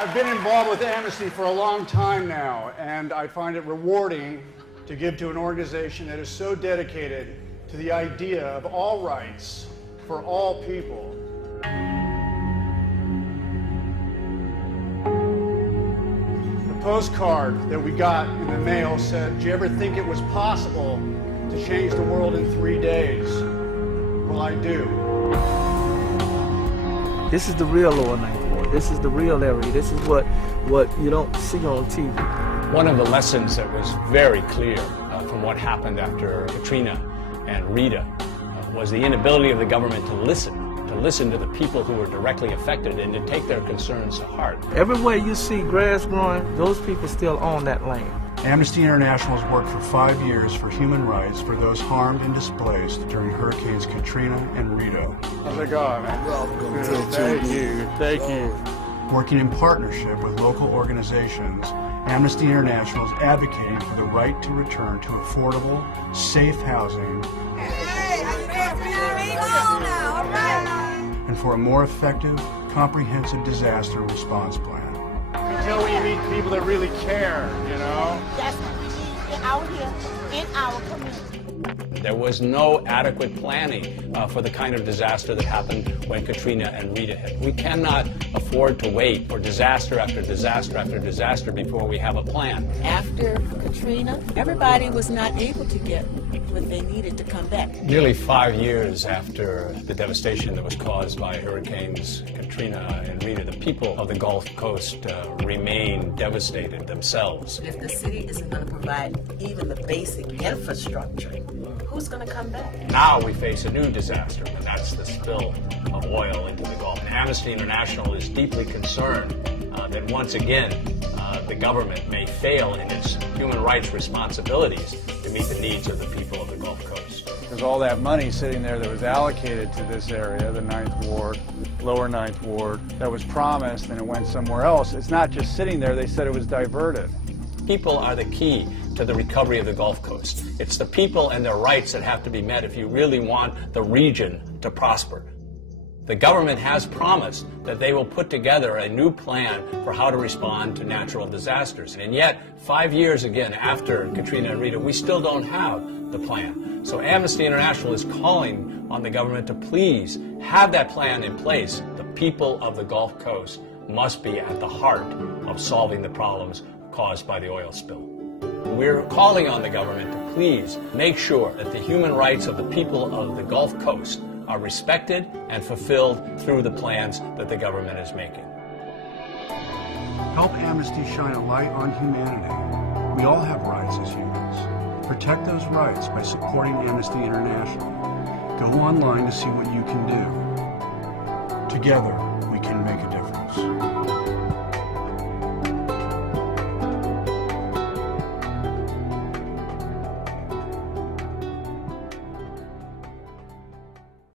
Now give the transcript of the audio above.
I've been involved with Amnesty for a long time now, and I find it rewarding to give to an organization that is so dedicated to the idea of all rights for all people. The postcard that we got in the mail said, "Do you ever think it was possible to change the world in 3 days?" Well, I do. This is the real Lower Ninth Ward. This is the real area. This is what you don't see on TV. One of the lessons that was very clear from what happened after Katrina and Rita was the inability of the government to listen to the people who were directly affected and to take their concerns to heart. Everywhere you see grass growing, those people still own that land. Amnesty International has worked for 5 years for human rights for those harmed and displaced during Hurricanes Katrina and Rita. How's it going, man? Welcome. Thank you. Thank you. Working in partnership with local organizations, Amnesty International is advocating for the right to return to affordable, safe housing and for a more effective, comprehensive disaster response plan. You can tell when you meet people that really care, you know? That's what we need out here in our community. There was no adequate planning for the kind of disaster that happened when Katrina and Rita hit. We cannot afford to wait for disaster after disaster after disaster before we have a plan. After Katrina, everybody was not able to get what they needed to come back. Nearly 5 years after the devastation that was caused by Hurricanes Katrina and Rita, the people of the Gulf Coast remain devastated themselves. If the city isn't going to provide even the basic infrastructure, who's going to come back? Now we face a new disaster, and that's the spill of oil into the Gulf. And Amnesty International is deeply concerned that once again the government may fail in its human rights responsibilities to meet the needs of the people of the Gulf Coast. There's all that money sitting there that was allocated to this area, the Ninth Ward, Lower Ninth Ward, that was promised and it went somewhere else. It's not just sitting there, they said it was diverted. People are the key to the recovery of the Gulf Coast. It's the people and their rights that have to be met if you really want the region to prosper. The government has promised that they will put together a new plan for how to respond to natural disasters. And yet, 5 years again after Katrina and Rita, we still don't have the plan. So Amnesty International is calling on the government to please have that plan in place. The people of the Gulf Coast must be at the heart of solving the problems caused by the oil spill. We're calling on the government to please make sure that the human rights of the people of the Gulf Coast are respected and fulfilled through the plans that the government is making. Help Amnesty shine a light on humanity. We all have rights as humans. Protect those rights by supporting Amnesty International. Go online to see what you can do. Together,